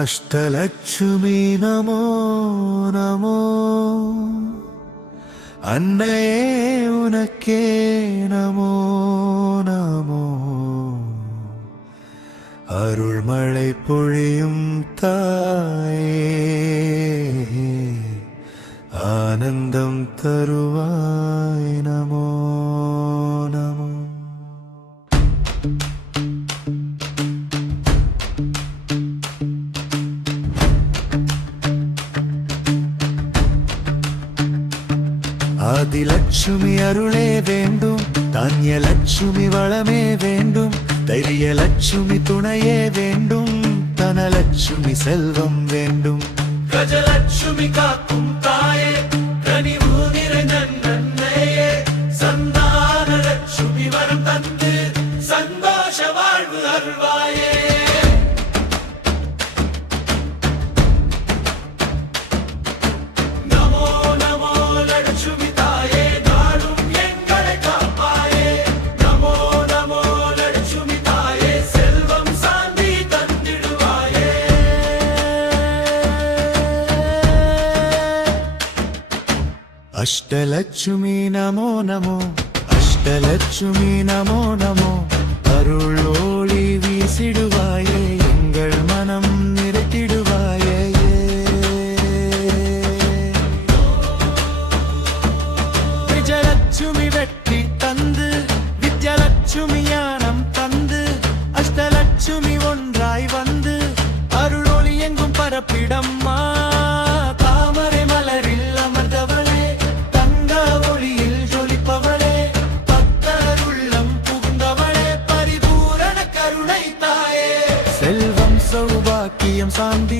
அஷ்டலட்சுமி நமோ நமோ, அன்னையே உனக்கே நமோ நமோ. அருள்மழை பொழியும் தாயே, ஆனந்தம் தருவாய் நமோ நமோ. ஆதிலட்சுமி அருளே வேண்டும், தானியலட்சுமி வளமே வேண்டும், தைரியலட்சுமி துணையே வேண்டும், தனலட்சுமி செல்வம் வேண்டும். கஜலட்சுமி காக்கும் தாயே, கனிவு நிறைந்த நன்மையே, சந்தான லட்சுமி வரம் தந்து சந்தோஷ வாழ்வு அருள்வாயே. நமோ நமோ லட்சுமி தாயே, நாளும் எங்களை காப்பாயே. நமோ நமோ லட்சுமி தாயே, செல்வம் சாந்தி தந்திடுவாயே. அஷ்டலட்சுமி நமோ நமோ, அஷ்டலட்சுமி நமோ நமோ. அருள் ஒளி வீசிடுவாயே, எங்கள் மனம் நிறைத்திடுவாயே. விஜயலட்சுமி வெற்றி தந்து, வித்யலட்சுமி ஞானம் தந்து, அஷ்டலட்சுமி ஒன்றாய் வந்து அருள் ஒளி எங்கும் பரப்பிடம்மா. தாமரை மலரில் அமர்ந்தவளே, தங்க ஒளியில் ஜொலிப்பவளே, பக்தர் உள்ளம் புகுந்தவளே, பரிபூரண கருணை தாயே. செல்வம் சௌபாக்கியம் சாந்தி